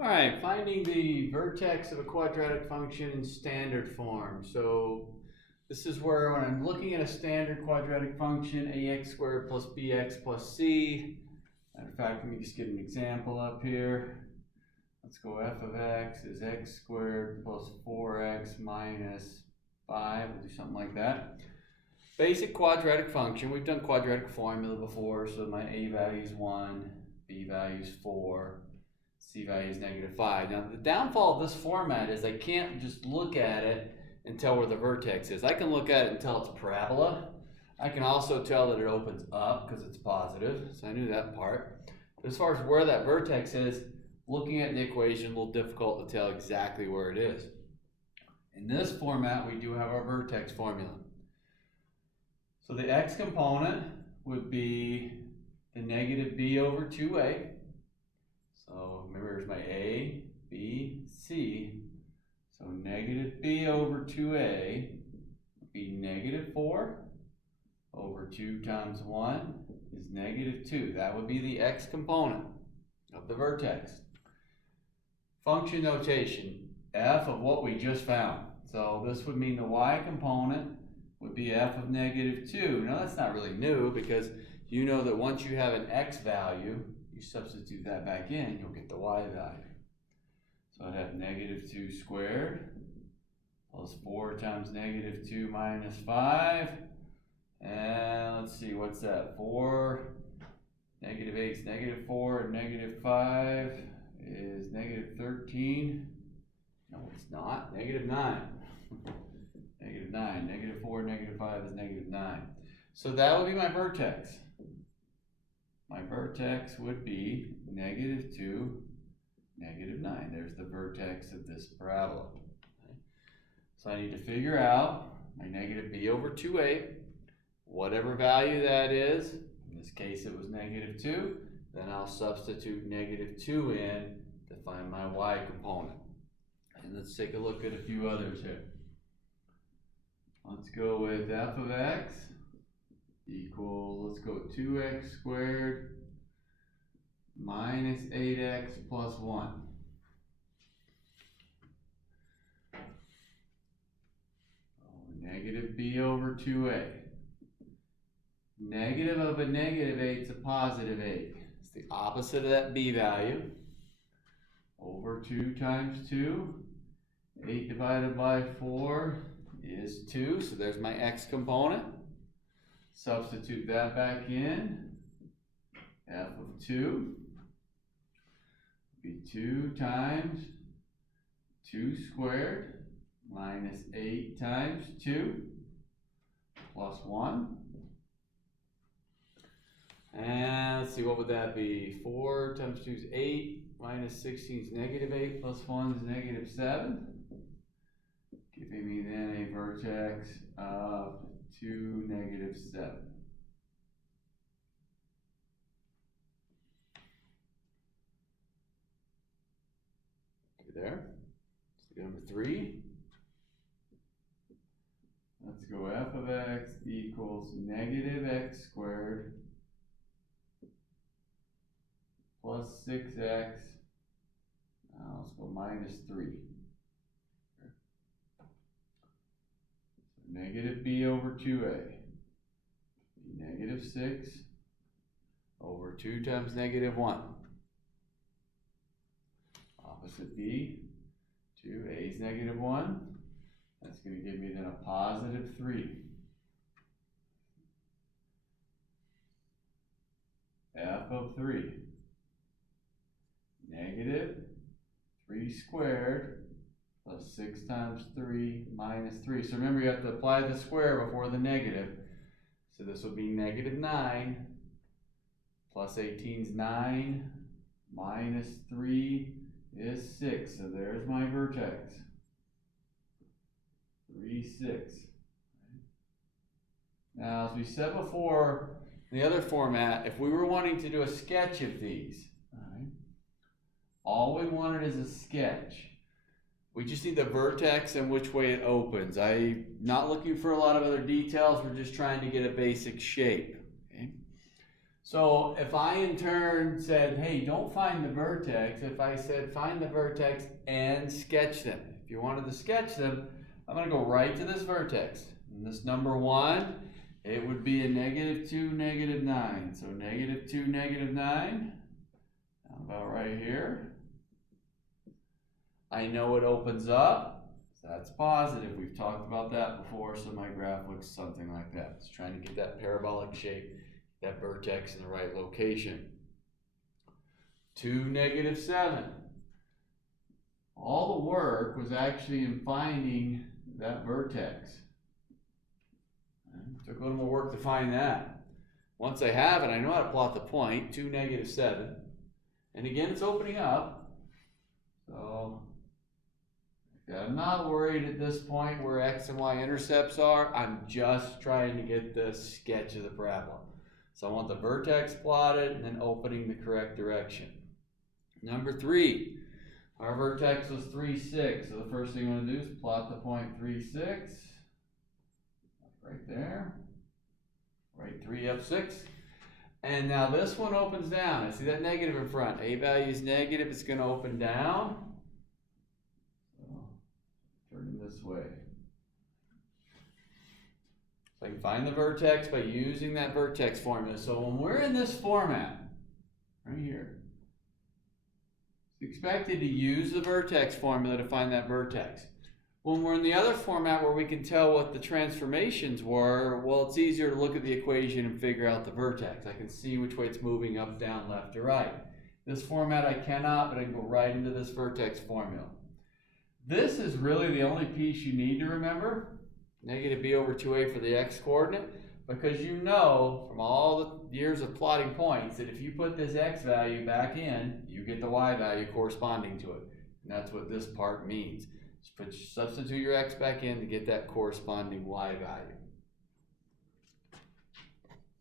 All right, finding the vertex of a quadratic function in standard form. So this is where when I'm looking at a standard quadratic function, ax squared plus bx plus c. Matter of fact, let me just get an example up here. Let's go f of x is x squared plus 4x minus 5. We'll do something like that. Basic quadratic function. We've done quadratic formula before, so my a value is 1, b value is 4. C value is -5. Now the downfall of this format is I can't just look at it and tell where the vertex is. I can look at it and tell it's a parabola. I can also tell that it opens up because it's positive, so I knew that part. But as far as where that vertex is, looking at the equation, a little difficult to tell exactly where it is. In this format, we do have our vertex formula. So the x component would be the negative b over 2a. So remember, here's my a, b, c. So negative b over 2a would be -4 over 2 times 1 is -2. That would be the x component of the vertex. Function notation, f of what we just found. So this would mean the y component would be f of -2. Now that's not really new because you know that once you have an x value, you substitute that back in, you'll get the y value. So I'd have -2 squared plus 4 times -2 minus 5. And let's see, what's that? 4, -8 is -4, and -5 is -13. No, it's not. -9. -9. -4, -5 is -9. So that would be my vertex. My vertex would be -2, -9. There's the vertex of this parabola. Okay. So I need to figure out my negative b over 2a, whatever value that is. In this case it was -2. Then I'll substitute -2 in to find my y component. And let's take a look at a few others here. Let's go with f of x equals, let's go 2x squared minus 8x plus 1. Negative b over 2a. Negative of a -8 is a +8. It's the opposite of that b value. Over 2 times 2. 8 divided by 4 is 2. So there's my x component. Substitute that back in. F of 2 would be 2 times 2 squared minus 8 times 2 plus 1. And let's see, what would that be? 4 times 2 is 8, minus 16 is -8, plus 1 is -7. Giving me then a vertex of 2, -7. Okay, there. Let's go number 3. Let's go f of x equals -x squared plus 6x. Now let's go -3. Negative b over 2a, -6 over 2 times -1. Opposite b, 2a is -1. That's going to give me then a +3. F of 3, -3 squared plus 6 times 3 minus 3. So remember, you have to apply the square before the negative. So this would be -9 plus 18 is 9 minus 3 is 6. So there's my vertex. 3, 6. Now, as we said before, in the other format, if we were wanting to do a sketch of these, all we wanted is a sketch. We just need the vertex and which way it opens. I'm not looking for a lot of other details. We're just trying to get a basic shape. Okay? So if I in turn said, hey, don't find the vertex, if I said find the vertex and sketch them. If you wanted to sketch them, I'm going to go right to this vertex. And this number 1, it would be a -2, -9. So -2, -9, about right here. I know it opens up, so that's positive. We've talked about that before, so my graph looks something like that. It's trying to get that parabolic shape, that vertex in the right location. 2, -7. All the work was actually in finding that vertex. It took a little more work to find that. Once I have it, I know how to plot the point, 2, -7. And again, it's opening up. So I'm not worried at this point where x and y intercepts are. I'm just trying to get the sketch of the parabola. So I want the vertex plotted and then opening the correct direction. Number 3, our vertex was 3, 6. So the first thing I'm going to do is plot the point 3, 6. Right there. Right 3 up 6. And now this one opens down. I see that negative in front. A value is negative. It's going to open down. So turn it this way. So I can find the vertex by using that vertex formula. So when we're in this format, right here, it's expected to use the vertex formula to find that vertex. When we're in the other format where we can tell what the transformations were, well, it's easier to look at the equation and figure out the vertex. I can see which way it's moving up, down, left, or right. This format I cannot, but I can go right into this vertex formula. This is really the only piece you need to remember. -b over 2a for the x coordinate, because you know from all the years of plotting points that if you put this x value back in, you get the y value corresponding to it. And that's what this part means. Substitute your x back in to get that corresponding y value.